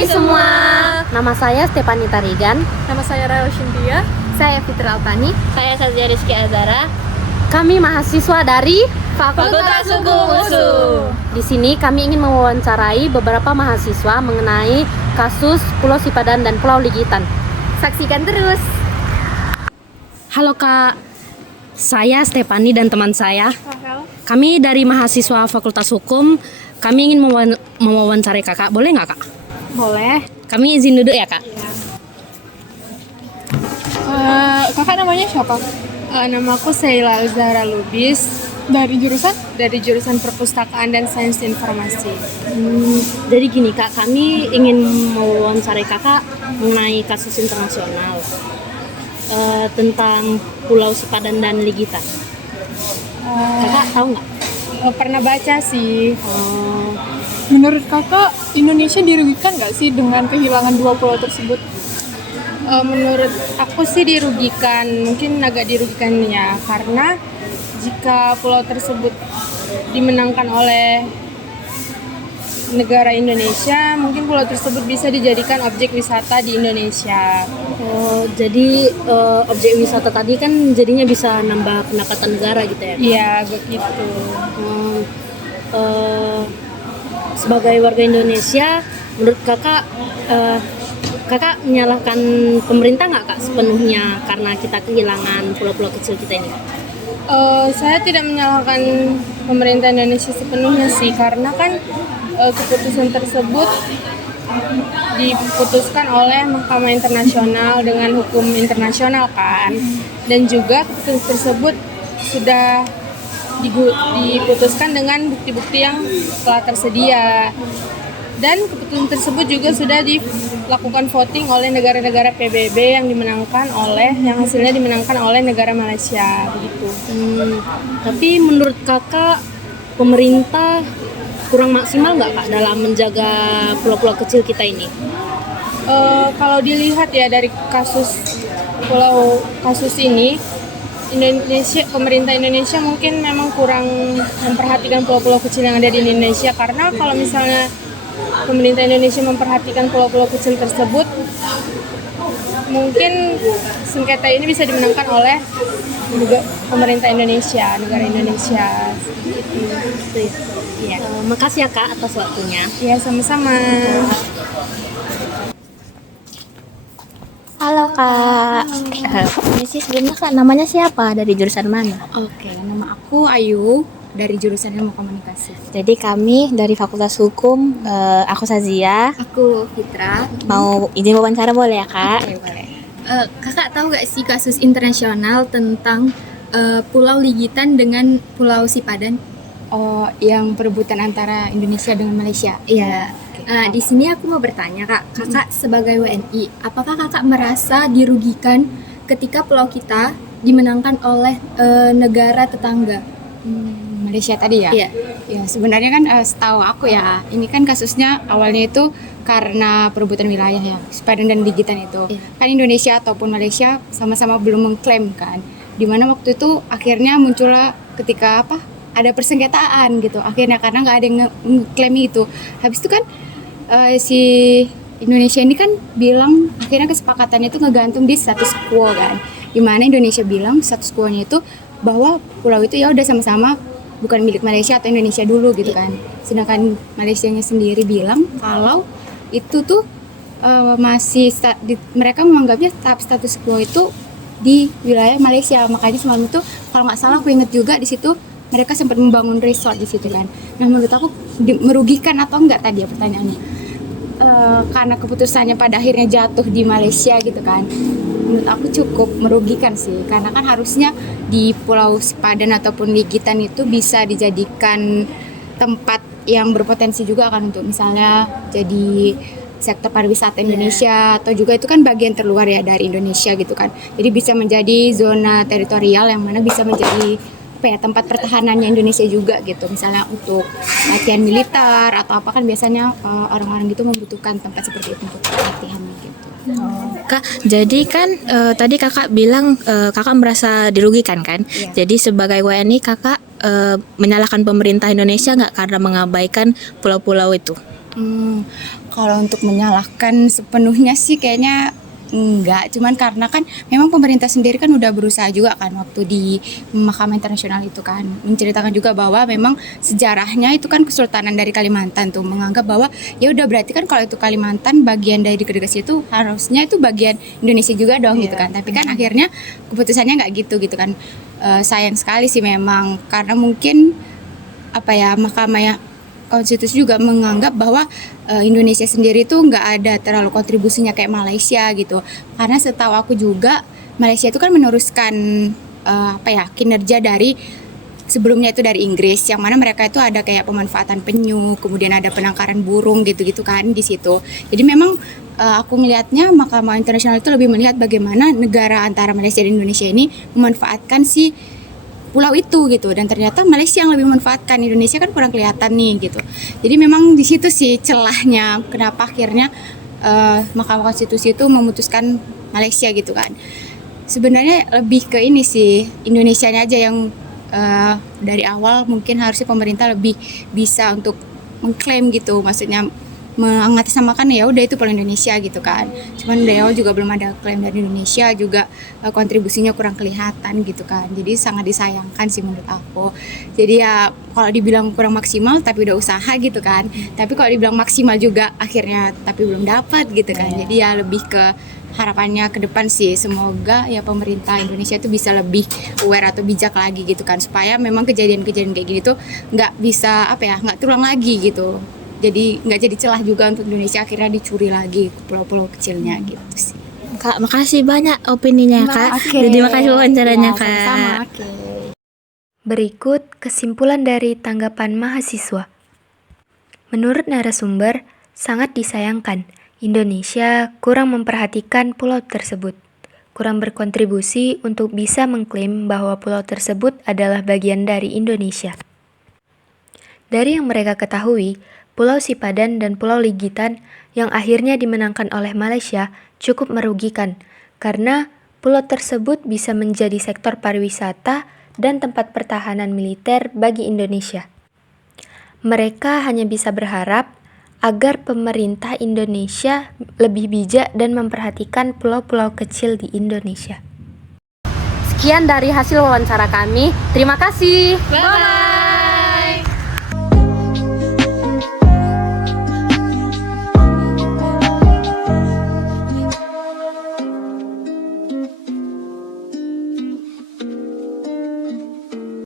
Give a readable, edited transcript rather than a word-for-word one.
Hai semua. Nama saya Stefani Tarigan. Nama saya Raya Shintia. Saya Fitri Altani. Saya Sazia Rizky Azara. Kami mahasiswa dari Fakultas Hukum UNSU. Di sini kami ingin mewawancarai beberapa mahasiswa mengenai kasus Pulau Sipadan dan Pulau Ligitan. Saksikan terus. Halo Kak, saya Stefani dan teman saya. Rahel. Kami dari mahasiswa Fakultas Hukum. Kami ingin mewawancarai Kakak. Boleh nggak Kak? Boleh. Kami izin duduk ya Kak. Kakak namanya siapa? Nama aku Sheila Zahra Lubis Dari jurusan? dari jurusan Perpustakaan dan Sains Informasi. Jadi gini Kak, kami ingin mewawancarai Kakak mengenai kasus internasional tentang Pulau Sipadan dan Ligitan. Kakak tahu nggak? Pernah baca sih. Menurut kakak, Indonesia dirugikan nggak sih dengan kehilangan dua pulau tersebut? Menurut aku sih dirugikan, mungkin agak dirugikan ya, karena jika pulau tersebut dimenangkan oleh negara Indonesia, mungkin pulau tersebut bisa dijadikan objek wisata di Indonesia. Jadi objek wisata tadi kan jadinya bisa nambah pendapatan negara gitu ya? Iya, begitu. Sebagai warga Indonesia, menurut Kakak, Kakak menyalahkan pemerintah nggak Kak sepenuhnya karena kita kehilangan pulau-pulau kecil kita ini? Saya tidak menyalahkan pemerintah Indonesia sepenuhnya sih, karena kan keputusan tersebut diputuskan oleh Mahkamah Internasional dengan hukum internasional kan, dan juga keputusan tersebut sudah diputuskan dengan bukti-bukti yang telah tersedia, dan keputusan tersebut juga sudah dilakukan voting oleh negara-negara PBB yang hasilnya dimenangkan oleh negara Malaysia begitu. Tapi menurut Kakak pemerintah kurang maksimal nggak Kak dalam menjaga pulau-pulau kecil kita ini? Kalau dilihat ya dari kasus ini, pemerintah Indonesia mungkin memang kurang memperhatikan pulau-pulau kecil yang ada di Indonesia, karena kalau misalnya pemerintah Indonesia memperhatikan pulau-pulau kecil tersebut, mungkin sengketa ini bisa dimenangkan oleh pemerintah Indonesia, negara Indonesia. Gitu. Iya. Makasih ya Kak atas waktunya. Ya, sama-sama. Halo Kak. Ini sih sebelumnya Kak namanya siapa? Dari jurusan mana? Oke, nama aku Ayu dari jurusan Ilmu Komunikasi. Jadi kami dari Fakultas Hukum, aku Sazia. Aku Fitra. Mau izin wawancara boleh ya Kak? Oke, boleh. Kakak tahu gak sih kasus internasional tentang Pulau Ligitan dengan Pulau Sipadan? Oh, yang perebutan antara Indonesia dengan Malaysia. Iya. Di sini aku mau bertanya kakak sebagai WNI, apakah kakak merasa dirugikan ketika pulau kita dimenangkan oleh negara tetangga? Malaysia tadi ya? Iya. Ya, sebenarnya kan setahu aku ya, ini kan kasusnya awalnya itu karena perebutan wilayah ya, Sipadan dan Ligitan itu. Iya. Kan Indonesia ataupun Malaysia sama-sama belum mengklaim kan. Dimana waktu itu akhirnya muncullah ketika ada persengketaan gitu. Akhirnya karena nggak ada yang ngeklaim itu. Habis itu kan si Indonesia ini kan bilang akhirnya kesepakatannya itu ngegantung di status quo kan. Dimana Indonesia bilang status quo-nya itu bahwa pulau itu ya udah sama-sama bukan milik Malaysia atau Indonesia dulu gitu kan. Sedangkan Malaysianya sendiri bilang kalau itu tuh masih mereka menganggapnya tahap status quo itu di wilayah Malaysia. Makanya semalam itu kalau nggak salah aku inget juga di situ mereka sempat membangun resort di situ kan. Nah, menurut aku merugikan atau enggak tadi ya pertanyaannya. Karena keputusannya pada akhirnya jatuh di Malaysia gitu kan. Menurut aku cukup merugikan sih, karena kan harusnya di Pulau Sipadan ataupun Ligitan itu bisa dijadikan tempat yang berpotensi juga kan untuk misalnya jadi sektor pariwisata Indonesia, atau juga itu kan bagian terluar ya dari Indonesia gitu kan. Jadi bisa menjadi zona teritorial yang mana bisa menjadi tempat pertahanannya Indonesia juga gitu. Misalnya untuk latihan militer atau apa kan biasanya orang-orang gitu membutuhkan tempat seperti itu untuk latihan gitu. Kak, jadi kan tadi kakak bilang kakak merasa dirugikan kan? Iya. Jadi sebagai WNI kakak menyalahkan pemerintah Indonesia nggak karena mengabaikan pulau-pulau itu? Kalau untuk menyalahkan sepenuhnya sih kayaknya enggak, cuman karena kan memang pemerintah sendiri kan udah berusaha juga kan waktu di Mahkamah Internasional itu kan menceritakan juga bahwa memang sejarahnya itu kan Kesultanan dari Kalimantan tuh menganggap bahwa ya udah berarti kan kalau itu Kalimantan bagian dari Kedegasi itu harusnya itu bagian Indonesia juga dong gitu kan. Tapi kan akhirnya keputusannya nggak gitu kan. Sayang sekali sih memang karena mungkin apa ya Mahkamah Konstitusi juga menganggap bahwa Indonesia sendiri tuh nggak ada terlalu kontribusinya kayak Malaysia gitu. Karena setahu aku juga Malaysia itu kan meneruskan kinerja dari sebelumnya itu dari Inggris, yang mana mereka itu ada kayak pemanfaatan penyu, kemudian ada penangkaran burung gitu-gitu kan di situ. Jadi memang aku melihatnya Mahkamah Internasional itu lebih melihat bagaimana negara antara Malaysia dan Indonesia ini memanfaatkan si pulau itu gitu, dan ternyata Malaysia yang lebih memanfaatkan, Indonesia kan kurang kelihatan nih gitu. Jadi memang di situ sih celahnya kenapa akhirnya Mahkamah Konstitusi itu memutuskan Malaysia gitu kan. Sebenarnya lebih ke ini sih Indonesianya aja yang dari awal mungkin harusnya pemerintah lebih bisa untuk mengklaim gitu, maksudnya mengatasnamakan ya udah itu Pulau Indonesia gitu kan. Cuman dari awal juga belum ada klaim dari Indonesia, juga kontribusinya kurang kelihatan gitu kan. Jadi sangat disayangkan sih menurut aku. Jadi ya kalau dibilang kurang maksimal tapi udah usaha gitu kan. Tapi kalau dibilang maksimal juga akhirnya tapi belum dapat gitu kan. Jadi ya lebih ke harapannya ke depan sih semoga ya pemerintah Indonesia itu bisa lebih aware atau bijak lagi gitu kan, supaya memang kejadian-kejadian kayak gini tuh nggak bisa nggak terulang lagi gitu. Jadi nggak jadi celah juga untuk Indonesia akhirnya dicuri lagi pulau-pulau kecilnya gitu sih. Kak, makasih banyak opininya Kak. Oke. Jadi makasih wawancaranya Ya, Kak. sama-sama. Oke. Berikut kesimpulan dari tanggapan mahasiswa. Menurut narasumber, sangat disayangkan Indonesia kurang memperhatikan pulau tersebut, kurang berkontribusi untuk bisa mengklaim bahwa pulau tersebut adalah bagian dari Indonesia. Dari yang mereka ketahui, Pulau Sipadan dan Pulau Ligitan yang akhirnya dimenangkan oleh Malaysia cukup merugikan karena pulau tersebut bisa menjadi sektor pariwisata dan tempat pertahanan militer bagi Indonesia. Mereka hanya bisa berharap agar pemerintah Indonesia lebih bijak dan memperhatikan pulau-pulau kecil di Indonesia. Sekian dari hasil wawancara kami. Terima kasih. Bye-bye.